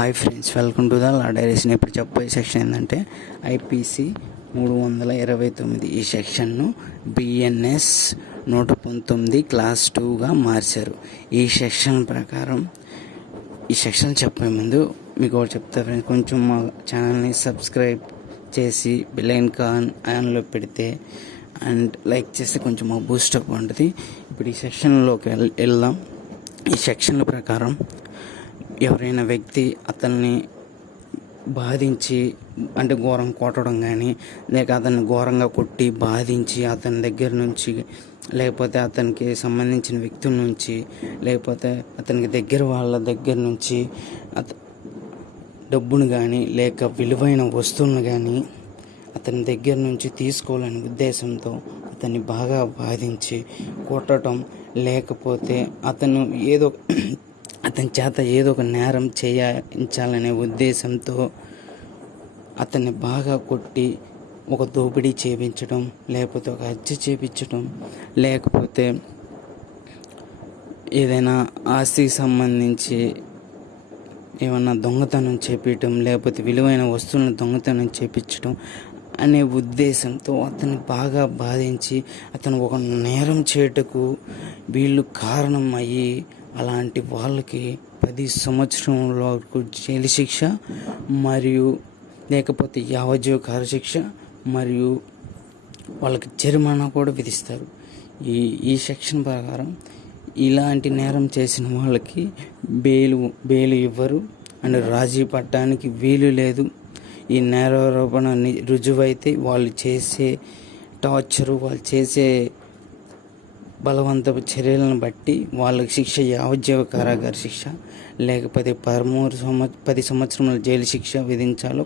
Hi friends, welcome to the law diaries. ఇప్పుడు చెప్పే section ఏంటంటే ఐపీసీ 329. ఈ సెక్షన్ను బిఎన్ఎస్ 119 క్లాస్ 2గా మార్చారు. ఈ సెక్షన్ ప్రకారం ఈ సెక్షన్ చెప్పే ముందు మీకు ఒకటి చెప్తా ఫ్రెండ్స్, కొంచెం మా ఛానల్ని సబ్స్క్రైబ్ చేసి బెల్ ఐకాన్ ఆన్లో పెడితే అండ్ లైక్ చేస్తే కొంచెం మాకు బూస్టప్ ఉంటుంది. ఇప్పుడు ఈ సెక్షన్లోకి వెళ్దాం. ఈ సెక్షన్ల ప్రకారం ఎవరైనా వ్యక్తి అతన్ని బాధించి అంటే ఘోరంగా కొట్టడం కానీ, లేక అతన్ని ఘోరంగా కొట్టి బాధించి అతని దగ్గర నుంచి, లేకపోతే అతనికి సంబంధించిన వ్యక్తుల నుంచి, లేకపోతే అతనికి దగ్గర వాళ్ళ దగ్గర నుంచి డబ్బును కానీ లేక విలువైన వస్తువులను కానీ అతని దగ్గర నుంచి తీసుకోవాలనే ఉద్దేశంతో అతన్ని బాగా బాధించి కొట్టడం, లేకపోతే అతని చేత ఏదో ఒక నేరం చేయించాలనే ఉద్దేశంతో అతన్ని బాగా కొట్టి ఒక దోపిడీ చేయించడం, లేకపోతే ఒక హత్య చేయించడం, లేకపోతే ఏదైనా ఆస్తికి సంబంధించి ఏమన్నా దొంగతనం చేపించడం, లేకపోతే విలువైన వస్తువులను దొంగతనం చేయించడం అనే ఉద్దేశంతో అతన్ని బాగా బాధించి అతను ఒక నేరం చేయటకు వీళ్ళు కారణం అయ్యి అలాంటి వాళ్ళకి 10 సంవత్సరాల వరకు జైలు శిక్ష మరియు లేకపోతే యావజ్జీవ శిక్ష మరియు వాళ్ళకి జరిమానా కూడా విధిస్తారు. ఈ సెక్షన్ ప్రకారం ఇలాంటి నేరం చేసిన వాళ్ళకి బెయిల్ ఇవ్వరు అండ్ రాజీ పడడానికి వీలు లేదు. ఈ నేరారోపణ రుజువైతే వాళ్ళు చేసే టార్చరు, వాళ్ళు చేసే బలవంతపు చర్యలను బట్టి వాళ్ళకి శిక్ష యావజ్జీవ కారాగార శిక్ష లేకపోతే 10 సంవత్సరముల జైలు శిక్ష విధించాలో